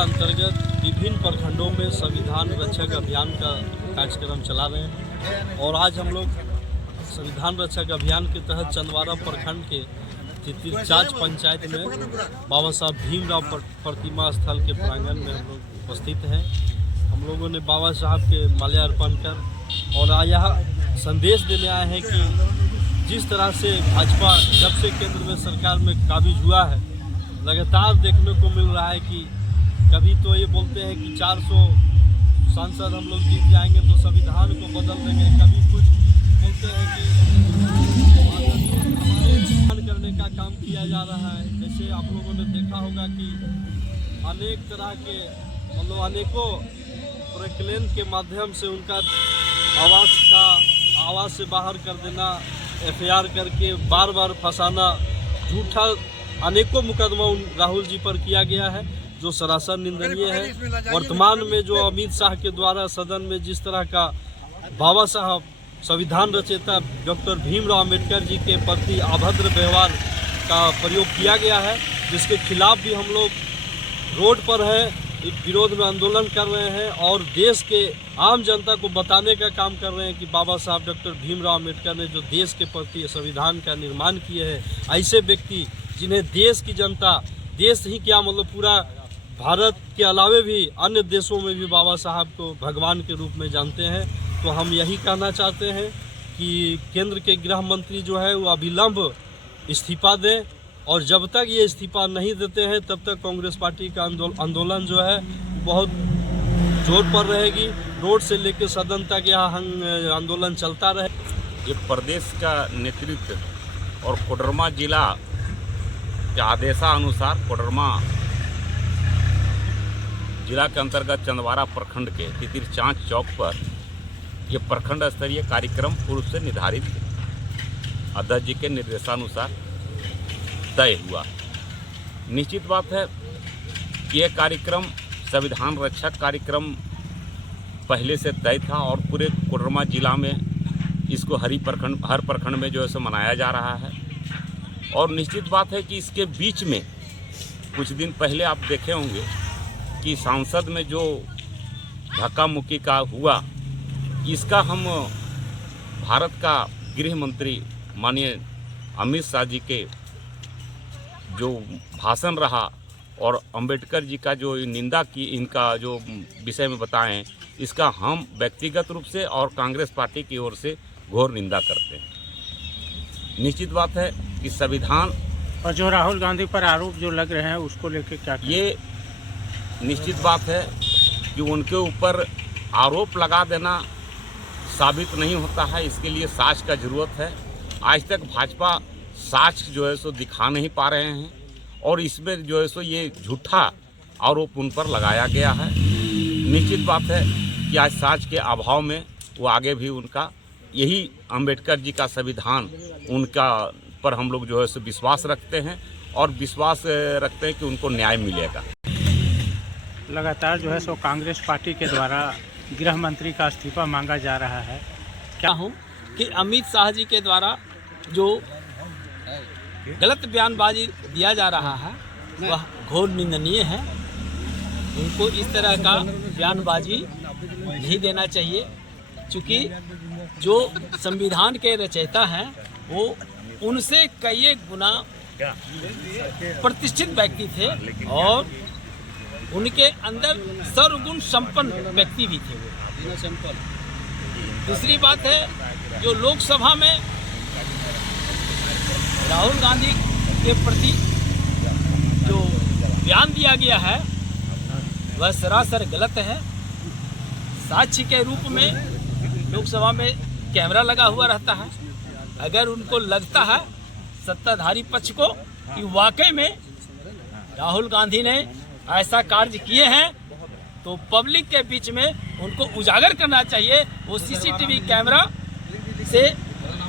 जिला अंतर्गत विभिन्न प्रखंडों में संविधान रक्षक अभियान का कार्यक्रम चला रहे हैं और आज हम लोग संविधान रक्षक अभियान के तहत चंदवारा प्रखंड के तितिरचाच पंचायत में बाबा साहब भीमराव प्रतिमा स्थल के प्रांगण में हम लोग उपस्थित हैं। हम लोगों ने बाबा साहब के माल्यार्पण कर और यह संदेश देने आए हैं कि जिस तरह से भाजपा जब से केंद्र में सरकार में काबिज हुआ है, लगातार देखने को मिल रहा है कि कभी तो ये बोलते हैं कि 400 सांसद हम लोग जीत जाएंगे तो संविधान को बदल देंगे, कभी कुछ बोलते हैं कि करने का काम किया जा रहा है। जैसे आप लोगों ने देखा होगा कि अनेक तरह के मतलब अनेकों प्रक्लेम के माध्यम से उनका आवास से बाहर कर देना, FIR करके बार बार फंसाना, झूठा अनेकों मुकदमा राहुल जी पर किया गया है जो सरासर निंदनीय है। वर्तमान में जो अमित शाह के द्वारा सदन में जिस तरह का बाबा साहब संविधान रचयिता डॉक्टर भीमराव अम्बेडकर जी के प्रति अभद्र व्यवहार का प्रयोग किया गया है, जिसके खिलाफ भी हम लोग रोड पर है, विरोध में आंदोलन कर रहे हैं और देश के आम जनता को बताने का काम कर रहे हैं कि बाबा साहब डॉक्टर भीमराव अम्बेडकर ने जो देश के प्रति संविधान का निर्माण किए हैं, ऐसे व्यक्ति जिन्हें देश की जनता, देश ही क्या मतलब पूरा भारत के अलावे भी अन्य देशों में भी बाबा साहब को भगवान के रूप में जानते हैं। तो हम यही कहना चाहते हैं कि केंद्र के गृह मंत्री जो है वो अविलंब इस्तीफा दें और जब तक ये इस्तीफा नहीं देते हैं तब तक कांग्रेस पार्टी का आंदोलन जो है बहुत जोर पर रहेगी। रोड से लेकर सदन तक यह आंदोलन चलता रहे। ये प्रदेश का नेतृत्व और कोडरमा जिला के आदेशानुसार कोडरमा जिला के अंतर्गत चंदवारा प्रखंड के तितिरचाच चौक पर ये प्रखंड स्तरीय कार्यक्रम पूर्व से निर्धारित अध्यक्ष जी के निर्देशानुसार तय हुआ। निश्चित बात है कि यह कार्यक्रम संविधान रक्षक कार्यक्रम पहले से तय था और पूरे कोडरमा जिला में इसको हर प्रखंड में जो है सो मनाया जा रहा है। और निश्चित बात है कि इसके बीच में कुछ दिन पहले आप देखे होंगे कि संसद में जो धक्का मुक्की का हुआ, इसका हम भारत का गृह मंत्री माननीय अमित शाह जी के जो भाषण रहा और अंबेडकर जी का जो निंदा की, इनका जो विषय में बताएं, इसका हम व्यक्तिगत रूप से और कांग्रेस पार्टी की ओर से घोर निंदा करते हैं। निश्चित बात है कि संविधान और जो राहुल गांधी पर आरोप जो लग रहे हैं उसको लेकर क्या करें? ये निश्चित बात है कि उनके ऊपर आरोप लगा देना साबित नहीं होता है, इसके लिए साक्ष्य का ज़रूरत है। आज तक भाजपा साक्ष्य जो है सो दिखा नहीं पा रहे हैं और इसमें जो है सो ये झूठा आरोप उन पर लगाया गया है। निश्चित बात है कि आज साक्ष्य के अभाव में वो आगे भी उनका यही अंबेडकर जी का संविधान उनका पर हम लोग जो है सो विश्वास रखते हैं और विश्वास रखते हैं कि उनको न्याय मिलेगा। लगातार जो है सो कांग्रेस पार्टी के द्वारा गृह मंत्री का इस्तीफा मांगा जा रहा है। क्या हूँ कि अमित शाह जी के द्वारा जो गलत बयानबाजी दिया जा रहा है वह घोर निंदनीय है। उनको इस तरह का बयानबाजी नहीं देना चाहिए, क्योंकि जो संविधान के रचयिता हैं वो उनसे कई गुना प्रतिष्ठित व्यक्ति थे और उनके अंदर सर्वगुण संपन्न व्यक्ति भी थे वो। दूसरी बात है जो लोकसभा में राहुल गांधी के प्रति जो बयान दिया गया है वह सरासर गलत है। साक्ष्य के रूप में लोकसभा में कैमरा लगा हुआ रहता है। अगर उनको लगता है सत्ताधारी पक्ष को कि वाकई में राहुल गांधी ने ऐसा कार्य किए हैं तो पब्लिक के बीच में उनको उजागर करना चाहिए। वो CCTV कैमरा से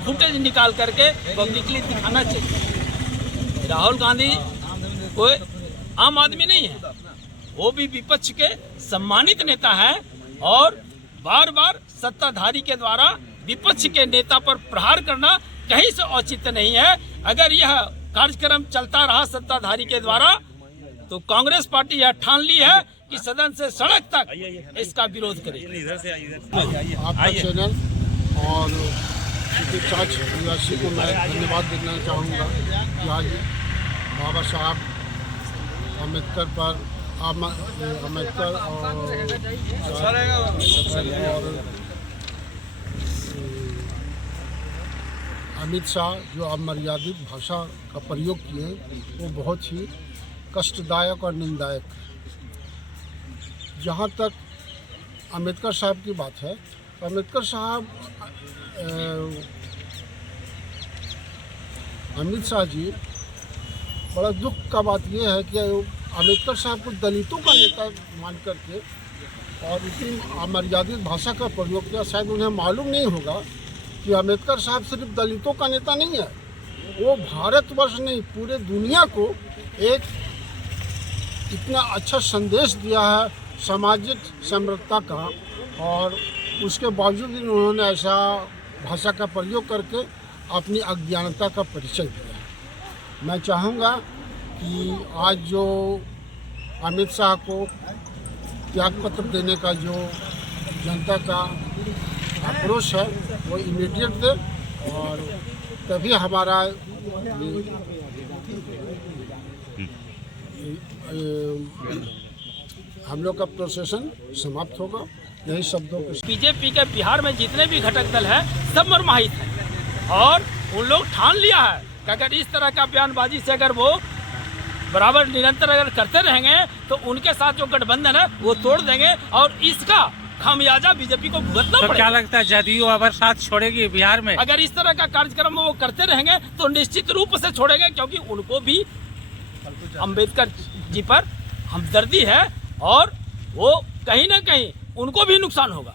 फुटेज निकाल करके पब्लिकली दिखाना चाहिए। राहुल गांधी कोई आम आदमी नहीं है, वो भी विपक्ष के सम्मानित नेता है और बार बार सत्ताधारी के द्वारा विपक्ष के नेता पर प्रहार करना कहीं से औचित्य नहीं है। अगर यह कार्यक्रम चलता रहा सत्ताधारी के द्वारा तो कांग्रेस पार्टी यह ठान ली है कि सदन से सड़क तक इसका विरोध करें। आपका चैनल और चाच निवासी को मैं धन्यवाद देना चाहूँगा कि आज बाबा साहब अम्बेडकर पर अम्बेडकर और अमित शाह जो अमर्यादित भाषा का प्रयोग किए वो बहुत ही कष्टदायक और निंदायक। जहाँ तक अम्बेडकर साहब की बात है तो अम्बेडकर साहब अमित शाह जी बड़ा दुख का बात यह है कि अम्बेडकर साहब को दलितों का नेता मान करके और इतनी अमर्यादित भाषा का प्रयोग किया। शायद उन्हें मालूम नहीं होगा कि अम्बेडकर साहब सिर्फ दलितों का नेता नहीं है, वो भारतवर्ष नहीं पूरे दुनिया को एक इतना अच्छा संदेश दिया है सामाजिक समरसता का, और उसके बावजूद उन्होंने ऐसा भाषा का प्रयोग करके अपनी अज्ञानता का परिचय दिया। मैं चाहूँगा कि आज जो अमित शाह को त्यागपत्र देने का जो जनता का आक्रोश है वो इमीडिएट दे, और तभी हमारा हम लोग का प्रोसेसन समाप्त होगा। यही शब्दों के बीजेपी के बिहार में जितने भी घटक दल हैं सब मरमाहित हैं, और उन लोग ठान लिया है कि अगर इस तरह का बयानबाजी से अगर वो बराबर निरंतर अगर करते रहेंगे तो उनके साथ जो गठबंधन है वो तोड़ देंगे, और इसका खामियाजा बीजेपी को भुगतना तो पड़ेगा। क्या लगता है जदयू अगर साथ छोड़ेगी बिहार में? अगर इस तरह का कार्यक्रम वो करते रहेंगे तो निश्चित रूप से छोड़ेंगे, क्योंकि उनको भी अम्बेडकर जी पर हमदर्दी है और वो कहीं ना कहीं उनको भी नुकसान होगा।